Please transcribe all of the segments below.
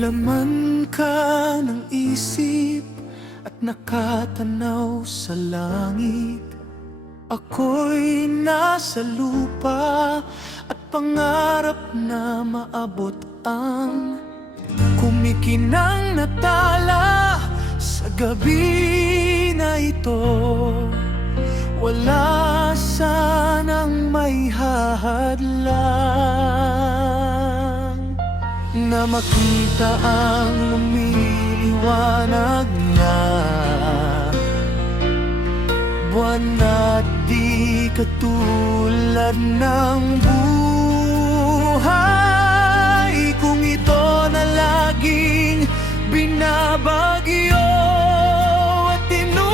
Laman ka ng isip at nakatanaw sa langit. Ako'y nasa lupa at pangarap na maabot ang kumikinang na tala sa gabi na ito. Wala sanang may hahadlang na makita ang lumiliwanag na buwan at di katulad ng buhay kung ito na laging binabagyo at tinulan.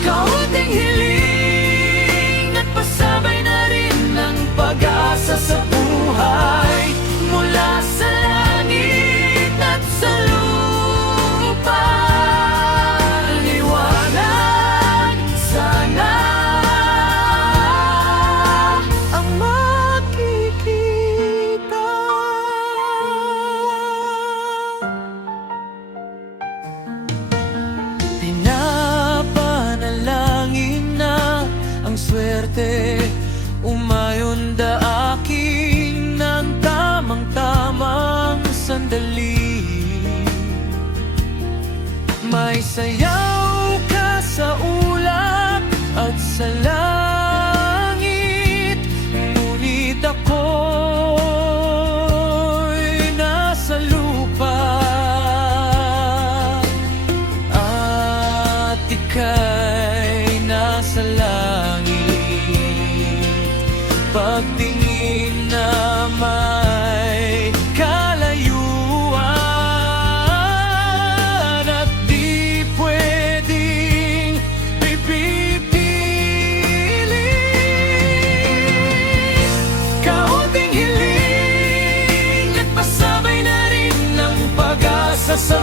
Kaunting hiling at pasabay na rin ng pag-asa sa buhay mula sa langit at sa lupa. Liwanag sana ang makikita. Pinapanalangin na ang swerte umayon daaking ng tamang-tamang sandali. May sayaw ka sa ulap at sa langit, ngunit ako'y nasa lupa at ika'y nasa langit. Pagtingin na may kalayuan at di pwedeng ipipilit. Kaunting hiling at pasabay na rin ng pag-asa sa